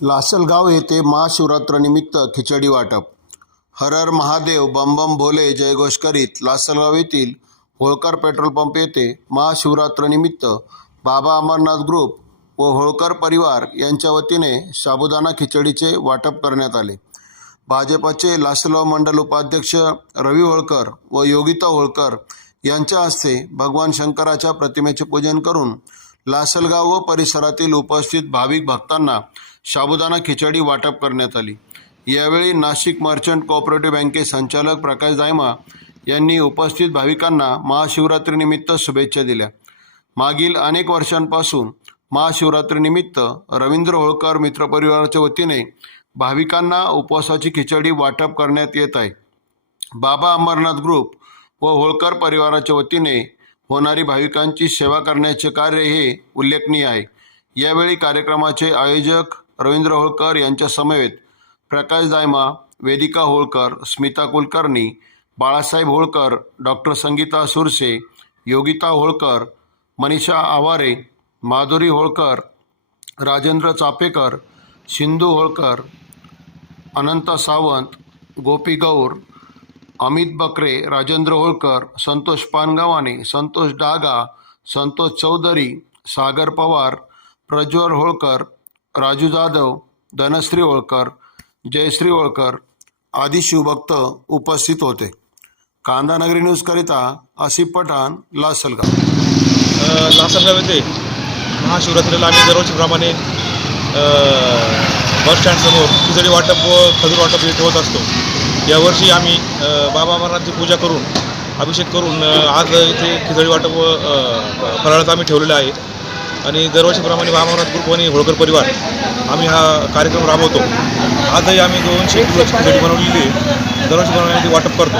लासलगाव येथे महाशिवरात्रनिमित्त खिचडी वाटप. हर हर महादेव बम बम भोले जयघोष करीत लासलगाव येथील होळकर पेट्रोल पंप येथे महाशिवरात्रनिमित्त बाबा अमरनाथ ग्रुप व होळकर परिवार यांच्या वतीने साबुदाणा खिचडीचे वाटप करण्यात आले. भाजपचे लासलगाव मंडल उपाध्यक्ष रवी होळकर व योगिता होळकर यांच्या हस्ते भगवान शंकराच्या प्रतिमेचे पूजन करून लासलगाव व परिसरातील उपस्थित भाविक भक्तांना साबुदाणा खिचडी वाटप करण्यात आली. यावेळी नाशिक मर्चंट कोऑपरेटिव्ह बँके संचालक प्रकाश दायमा यांनी उपस्थित भाविकांना महाशिवरात्रीनिमित्त शुभेच्छा दिल्या. मागील अनेक वर्षांपासून महाशिवरात्रीनिमित्त रवींद्र होळकर मित्रपरिवाराच्या वतीने भाविकांना उपवासाची खिचडी वाटप करण्यात येत आहे. बाबा अमरनाथ ग्रुप व होळकर परिवाराच्या वतीने होणारी भाविकांची सेवा करण्याचे कार्य हे उल्लेखनीय आहे. यावेळी कार्यक्रमाचे आयोजक रवींद्र होळकर यांच्या समवेत प्रकाश दायमा वेदिका होळकर स्मिता कुलकर्णी बाळासाहेब होळकर डॉक्टर संगीता सुरसे योगिता होळकर मनीषा आवारे माधुरी होळकर राजेंद्र चापेकर सिंधू होळकर अनंत सावंत गोपी गौर अमित बकरे राजेंद्र होळकर संतोष पानगावाने संतोष डागा संतोष चौधरी सागर पवार प्रज्वल होळकर राजू जाधव धनश्री होळकर जयश्री होळकर आदी शिवभक्त उपस्थित होते. कांदानगरी न्यूजकरिता आसिफ पठाण लासलगाव. लासलगाव येथे महाशिवरात्रीला आम्ही दरवर्षीप्रमाणे बस स्टँडसमोर खिचडी वाटप व खजूर वाटप हे ठेवत असतो. यावर्षी आम्ही बाबा अमरनाथची पूजा करून अभिषेक करून आज इथे खिचडी वाटप व अ, फराळाचं आम्ही ठेवलेलं आहे. आणि दरवर्षीप्रमाणे महामनाथ ग्रुप आणि होळकर परिवार आम्ही हा कार्यक्रम राबवतो. आजही आम्ही दोनशे किलोची खिचडी बनवलेली दरवर्षीप्रमाणे आम्ही वाटप करतो.